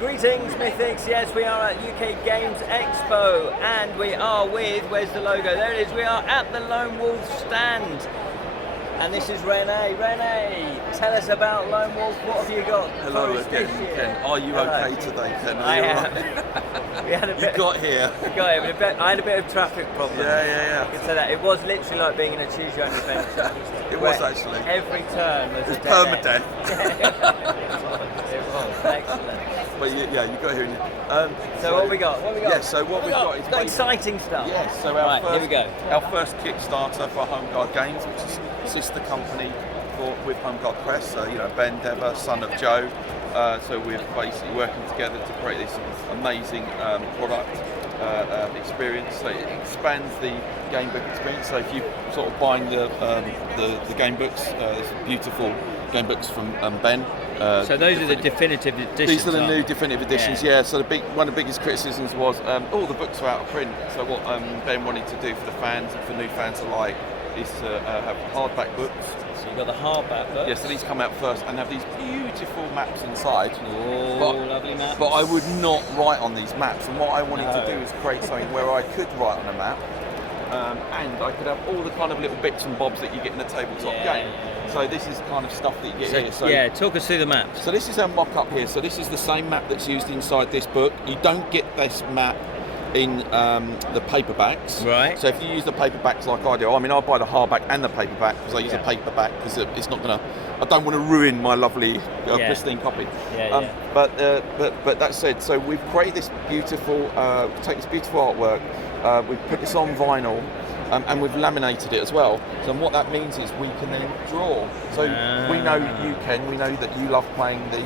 Greetings, Mythics. Yes, we are at UK Games Expo, and we are with, where's the logo? There it is. We are at the Lone Wolf stand. And this is Rene. Rene, tell us about Lone Wolf. What have you got? Hello again, Ken. Are you okay today, Ken? I am. We had a bit. You got here. We got here. I had a bit of traffic problem. Yeah. I can say that. It was literally like being in a choose your own adventure. It was actually. Every turn was It was a permadeath. It was. Excellent. But you got here. So what we got? Yeah, so what we've got is exciting stuff. Yes, so here we go. Our first Kickstarter for Holmgard Games, which is a sister company with Holmgard Press. So, Ben Dever, son of Joe. So we're basically working together to create this amazing product experience. So it expands the game book experience. So if you sort of buying the game books, there's beautiful game books from Ben. So those are the definitive editions. These are the new definitive editions, yeah. So one of the biggest criticisms was all the books are out of print. So what Ben wanted to do for the fans and for new fans alike is to have hardback books. So you've got the hardback books. Yeah, so these come out first and have these beautiful maps inside. Oh, lovely maps. But I would not write on these maps, and what I wanted to do is create something where I could write on a map, and I could have all the kind of little bits and bobs that you get in a tabletop game. So this is kind of stuff that you get here. So talk us through the maps. So this is our mock-up here. So this is the same map that's used inside this book. You don't get this map in the paperbacks. Right. So if you use the paperbacks like I do, I mean, I buy the hardback and the paperback because I use a paperback because it's not gonna. I don't want to ruin my lovely pristine copy. But that said, so we've created this beautiful, take this beautiful artwork. We've put this on vinyl. And we've laminated it as well. So what that means is we can then draw. So we know you, Ken, we know that you love playing the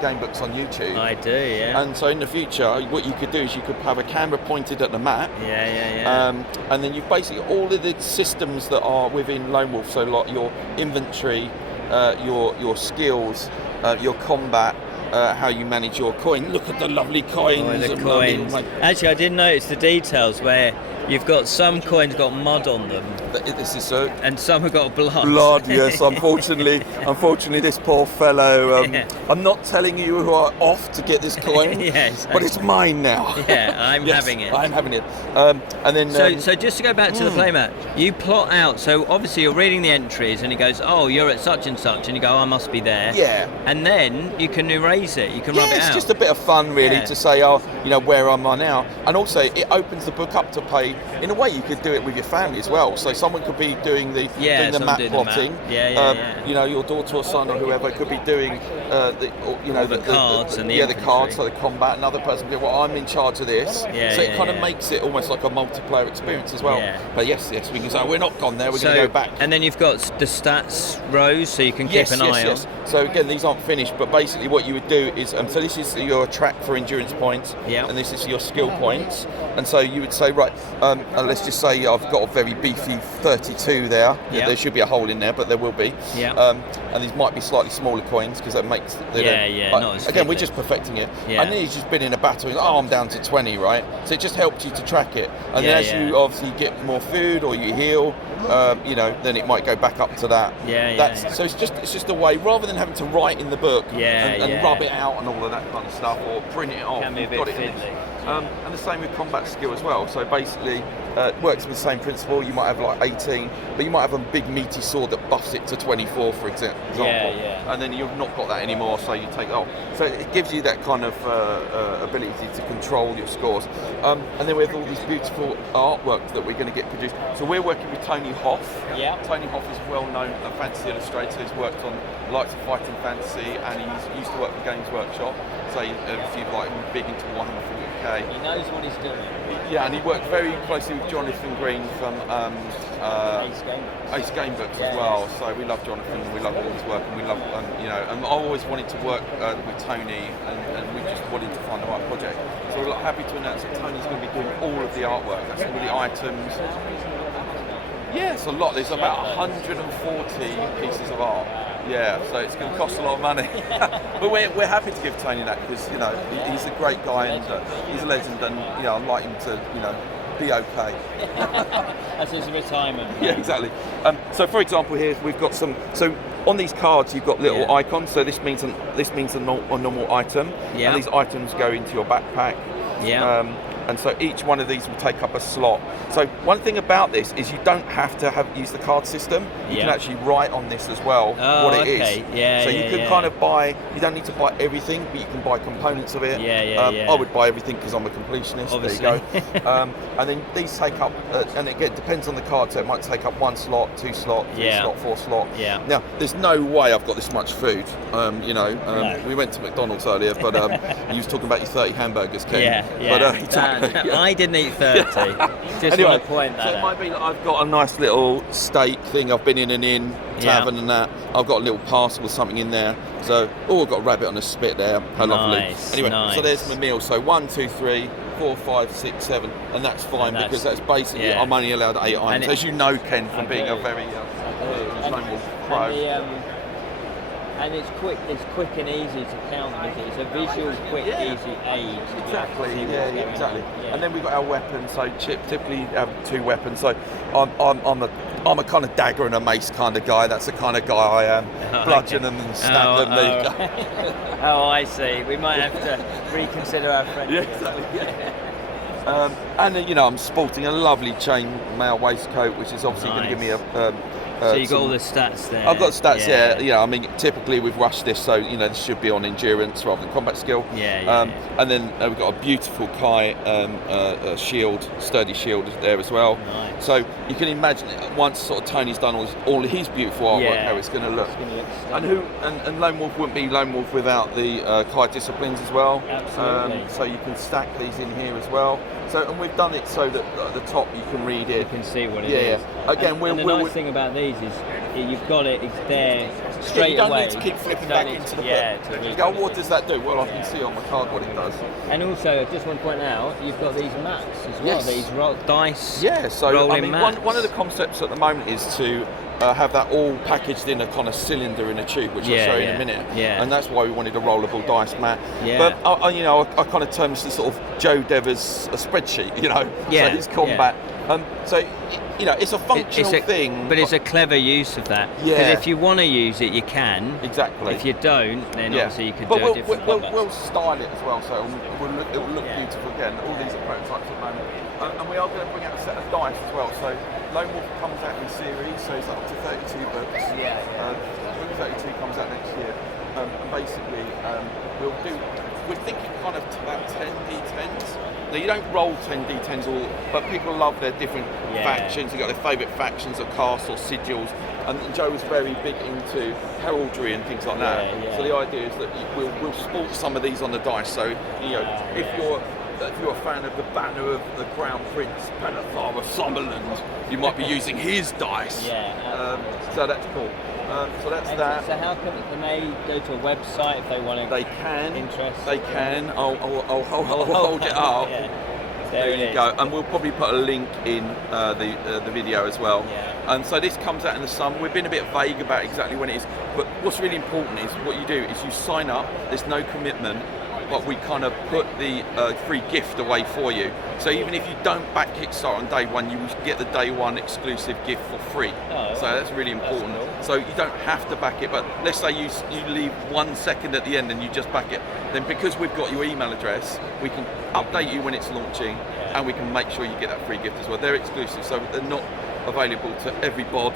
game books on YouTube. I do, yeah. And so in the future, what you could do is you could have a camera pointed at the map. And then you've basically all of the systems that are within Lone Wolf, so like your inventory, your skills, your combat, how you manage your coin. Look at the lovely coins. Oh, the coins. Actually, I did notice the details where you've got some coins got mud on them. This is so. And some have got blood. Blood, yes. Unfortunately, this poor fellow. I'm not telling you who are off to get this coin. Yes. But it's mine now. Yeah, I'm having it. I'm having it. And then. So just to go back to the playmat, you plot out. So obviously you're reading the entries, and it goes, "Oh, you're at such and such," and you go, "Oh, I must be there." Yeah. And then you can erase it. You can rub it out. It's just a bit of fun, really, to say, where am I now? And also, it opens the book up to pay. In a way, you could do it with your family as well. So someone could be doing the map plotting. Your daughter or son or whoever could be doing the cards and the cards, so the combat. Another person could be, well, I'm in charge of this. So it kind of makes it almost like a multiplayer experience as well. Yeah. But yes, we can say we're not gone there. We're going to go back. And then you've got the stats rows, so you can keep an eye on. So again, these aren't finished, but basically what you would do is, so this is your track for endurance points, and this is your skill points. And so you would say, right, let's just say I've got a very beefy 32 there. There should be a hole in there, but there will be. And these might be slightly smaller coins because that makes not as again, we're just perfecting it. And then you've just been in a battle and I'm down to 20, right? So it just helps you to track it. And then as you obviously get more food or you heal, then it might go back up to that. So it's just a way, rather than having to write in the book and rub it out and all of that kind of stuff or print it off. You've got it in there. And the same with combat skill as well. So basically, it works with the same principle. You might have like 18, but you might have a big meaty sword that buffs it to 24, for example. And then you've not got that anymore, so you take So it gives you that kind of ability to control your scores. And then we have all these beautiful artwork that we're going to get produced. So we're working with Tony Hoff. Tony Hoff is a well-known fantasy illustrator. He's worked on the likes of Fighting Fantasy, and he used to work for Games Workshop. So if you like big into Warhammer 40k. He knows what he's doing. And he worked very closely with Jonathan Green from Ace Game Books as well. So we love Jonathan, and we love all his work, and we love, and I always wanted to work with Tony, and we just wanted to find the right project. So we're happy to announce that Tony's going to be doing all of the artwork. That's all the items. Yeah, it's a lot. There's about 140 pieces of art. Yeah, so it's going to cost a lot of money. But we're happy to give Tony that because, he's a great guy and he's a legend, and, I'd like him to, be okay. That's his retirement. Yeah, exactly. So for example here, we've got some, so on these cards you've got little icons. So this means a normal item, and these items go into your backpack. And so each one of these will take up a slot. So one thing about this is you don't have to use the card system. You can actually write on this as well what it is. So you can kind of buy, you don't need to buy everything, but you can buy components of it. I would buy everything because I'm a completionist. Obviously. There you go. And then these take up, and again, it depends on the card, so it might take up 1 slot, 2 slot, 3 slot, 4 slot. Now, there's no way I've got this much food. We went to McDonald's earlier, but you was talking about your 30 hamburgers, Ken. But I didn't eat 30. Just anyway, want to point that so it out. might be that I've got a nice little steak thing. I've been in an inn, tavern and that. I've got a little parcel or something in there. So, I've got a rabbit on a spit there. How lovely. Anyway, so there's my meal. So 1, 2, 3, 4, 5, 6, 7, and that's fine because that's basically I'm only allowed 8 items. As you know, Ken, from being a very pro. And it's quick and easy to count them. It's a visual, quick, easy aid. Exactly. Exactly. And then we've got our weapons. So typically have 2 weapons. So I'm a kind of dagger and a mace kind of guy. That's the kind of guy I am. Bludgeon them and stab them. I see. We might have to reconsider our friendship. And I'm sporting a lovely chain-mail waistcoat, which is obviously going to give me a. So you got all the stats there. I've got stats, I mean, typically we've rushed this, so this should be on endurance rather than combat skill. And then we've got a beautiful kite, a shield, sturdy shield there as well. Nice. So you can imagine once sort of Tony's done all his beautiful artwork, how it's going to look. And Lone Wolf wouldn't be Lone Wolf without the kite disciplines as well. Absolutely. So you can stack these in here as well. So, and we've done it so that at the top you can read it. You can see what it is. Again, the nice thing about these is you've got it, it's there straight away. You don't need to keep flipping back into the book. What does that do? Well, I can see on my card what it does. And also, I just want to point out, you've got these maps as well, these dice rolling maps. One of the concepts at the moment is to have that all packaged in a kind of cylinder in a tube, which I'll show you in a minute. And that's why we wanted a rollable dice mat. But I kind of term this as sort of Joe Devers a spreadsheet, So his combat. So it's a functional thing, but it's a clever use of that. Because if you want to use it, you can. Exactly. If you don't, then obviously you could do a different combat. We'll style it as well, so it will look beautiful again. All these are prototypes at the moment, and we are going to bring out a set of dice as well. So Lone Wolf comes out in series, so it's up to 32 books. 32 comes out next year, and basically we're thinking kind of about 10 D10s. Now you don't roll 10 D10s but people love their different factions. You've got their favourite factions of castles, sigils, and Joe was very big into heraldry and things like that. So the idea is that we'll sport some of these on the dice. So if you're a fan of the banner of the Crown Prince Benathar of Summerland, you might be using his dice. So that's cool. So that's that. So how can they go to a website if they want to? They can. Interest. They can. I'll hold it up. There you go. And we'll probably put a link in the video as well. And so this comes out in the summer. We've been a bit vague about exactly when it is, but what's really important is what you do is you sign up. There's no commitment, but we kind of put the free gift away for you. So even if you don't back Kickstarter on day one, you get the day one exclusive gift for free. So that's really important. That's cool. So you don't have to back it, but let's say you leave 1 second at the end and you just back it. Then because we've got your email address, we can update you when it's launching, and we can make sure you get that free gift as well. They're exclusive, so they're not available to every bod.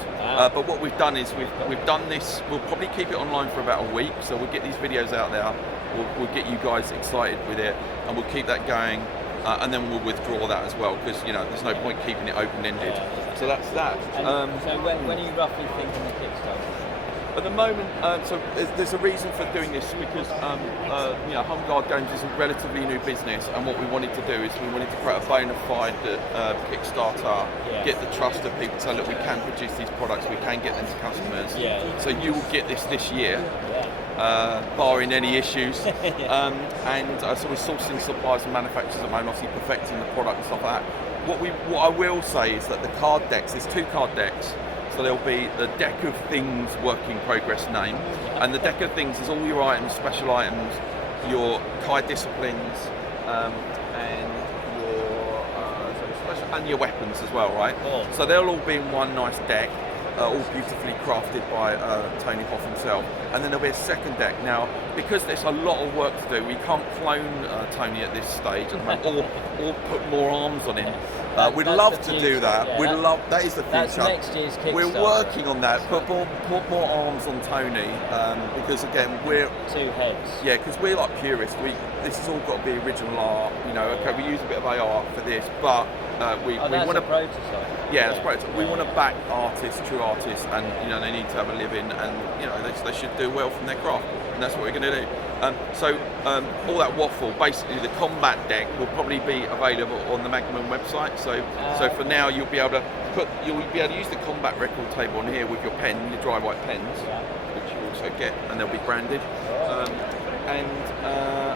But what we've done is we've done this. We'll probably keep it online for about a week, so we'll get these videos out there. We'll get you guys excited with it, and we'll keep that going, and then we'll withdraw that as well, because there's no point keeping it open-ended. So that's that. So when are you roughly thinking the Kickstarter? At the moment, so there's a reason for doing this, because Holmgard Games is a relatively new business, and what we wanted to do is we wanted to create a bona fide Kickstarter, get the trust of people, so that we can produce these products, we can get them to customers. So you will get this year. Barring any issues. So we're sourcing suppliers and manufacturers at the moment, obviously perfecting the product and stuff like that. What I will say is that the card decks, there's 2 card decks. So there'll be the Deck of Things work in progress name, and the Deck of Things is all your items, special items, your Kai disciplines, and your weapons as well, right? So they'll all be in one nice deck. all beautifully crafted by Tony Hoff himself. And then there'll be a second deck. Now, because there's a lot of work to do, we can't clone Tony at this stage at the moment, or put more arms on him. We'd love to do that. Yeah, that is the future. That's next year's Kickstarter. We're working on that. Put more arms on Tony, because again, we're 2 heads. Yeah, because we're like purists. This has all got to be original art. You know, okay, we use a bit of AR for this, but we want to prototype. Yeah, it's prototype. We want to back artists, true artists, and you know they need to have a living, and you know they should do well from their craft, and that's what we're going to do. So all that waffle, basically the combat deck will probably be available on the Magnum website. So for now you'll be able to use the combat record table on here with your pen, your dry white pens, which you also get, and they'll be branded.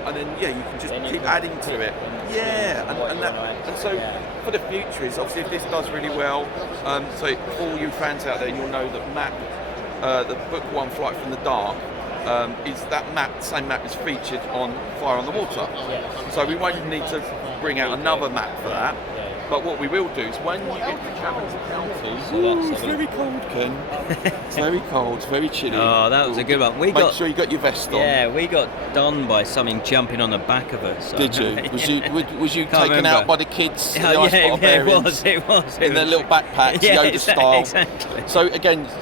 And then you can just keep adding to it. And so for the future is obviously if this does really well. So for all you fans out there, you'll know that the book one, Flight from the Dark, is that same map is featured on Fire on the Water. So we won't need to bring out another map for that. But what we will do is when you get to Capital County, it's very cold, Ken. It's very cold, it's very chilly. Oh, that was a good one. Make sure you got your vest on. Yeah, we got done by something jumping on the back of us. Did you? Was you taken out by the kids? It was. In their little backpacks, Yoda style. Exactly.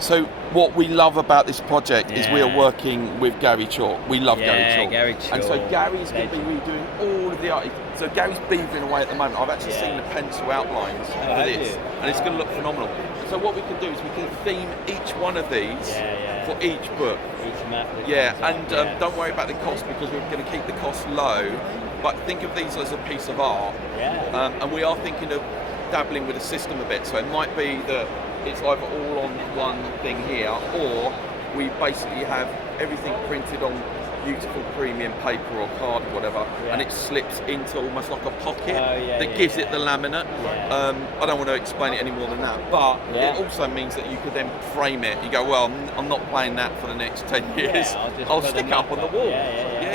So what we love about this project is we are working with Gary Chalk. We love Gary Chalk. And so Gary's going to be redoing all of the art. So Gary's beavering away at the moment. I've actually seen the pencil outlines for this, and it's going to look phenomenal. So what we can do is we can theme each one of these for each book. Each map. Don't worry about the cost because we're going to keep the cost low. But think of these as a piece of art. And we are thinking of dabbling with the system a bit. So it might be that it's either all on one thing here, or we basically have everything printed on beautiful premium paper or card or whatever, and it slips into almost like a pocket that gives it the laminate. I don't want to explain it any more than that, but it also means that you could then frame it. You go, well, I'm not playing that for the next 10 years. I'll stick it up on the wall.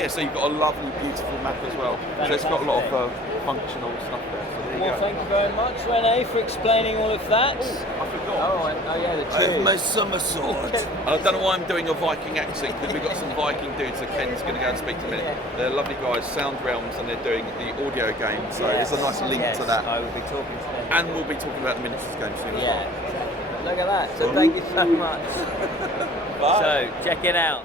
So you've got a lovely, beautiful map as well. So it's got a lot of functional stuff there. Thank you very much, Rene, for explaining all of that. I forgot. The cheers. My somersault. I don't know why I'm doing a Viking accent, because we've got some Viking dudes that Ken's going to go and speak to in a minute. They're lovely guys, Sound Realms, and they're doing the audio game, so there's a nice link to that. I will be talking to them. And we'll be talking about the miniatures game soon as well. Look at that. So thank you so much. So check it out.